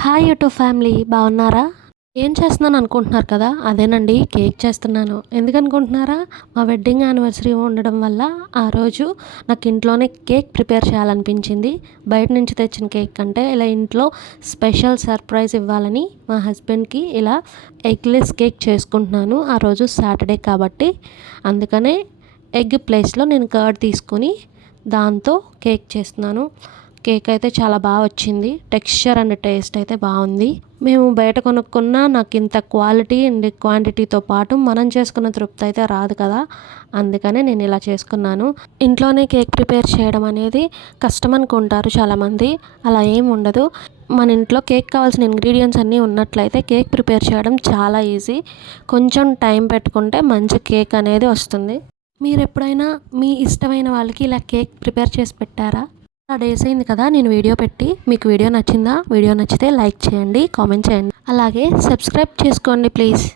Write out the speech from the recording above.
Hi YouTube family బాగున్నారా? ఏం చేస్తున్నాను అనుకుంటున్నారు కదా! అదేనండి కేక్ చేస్తున్నాను. ఎందుకనుకుంటున్నారా? మా వెడ్డింగ్ యానివర్సరీ ఉండడం వల్ల ఆ రోజు నాకు ఇంట్లోనే కేక్ ప్రిపేర్ చేయాలనిపించింది. బయట నుంచి తెచ్చిన కేక్ కంటే ఇలా ఇంట్లో స్పెషల్ సర్ప్రైజ్ ఇవ్వాలని మా హస్బెండ్‌కి ఇలా ఎగ్‌లెస్ కేక్ చేసుకుంటున్నాను. ఆ రోజు సాటర్డే కాబట్టి. అందుకనే ఎగ్ ప్లేస్‌లో నేను కర్డ్ తీసుకొని దాంతో కేక్ చేస్తున్నాను. కేక్ అయితే చాలా బాగా వచ్చింది. టెక్స్చర్ అండ్ టేస్ట్ అయితే బాగుంది. మేము బయట కొనుక్కున్న నాకు ఇంత క్వాలిటీ అండ్ క్వాంటిటీతో పాటు మనం చేసుకున్న తృప్తి అయితే రాదు కదా! అందుకనే నేను ఇలా చేసుకున్నాను. ఇంట్లోనే కేక్ ప్రిపేర్ చేయడం అనేది కష్టం అనుకుంటారు చాలామంది. అలా ఏం ఉండదు. మన ఇంట్లో కేక్ కావాల్సిన ఇంగ్రీడియంట్స్ అన్నీ ఉన్నట్లయితే కేక్ ప్రిపేర్ చేయడం చాలా ఈజీ. కొంచెం టైం పెట్టుకుంటే మంచి కేక్ అనేది వస్తుంది. మీరు ఎప్పుడైనా మీ ఇష్టమైన వాళ్ళకి ఇలా కేక్ ప్రిపేర్ చేసి పెట్టారా? డేస్ అయింది కదా నేను వీడియో పెట్టి. మీకు వీడియో నచ్చిందా? వీడియో నచ్చితే లైక్ చేయండి, కామెంట్ చేయండి. అలాగే సబ్స్క్రైబ్ చేసుకోండి ప్లీజ్.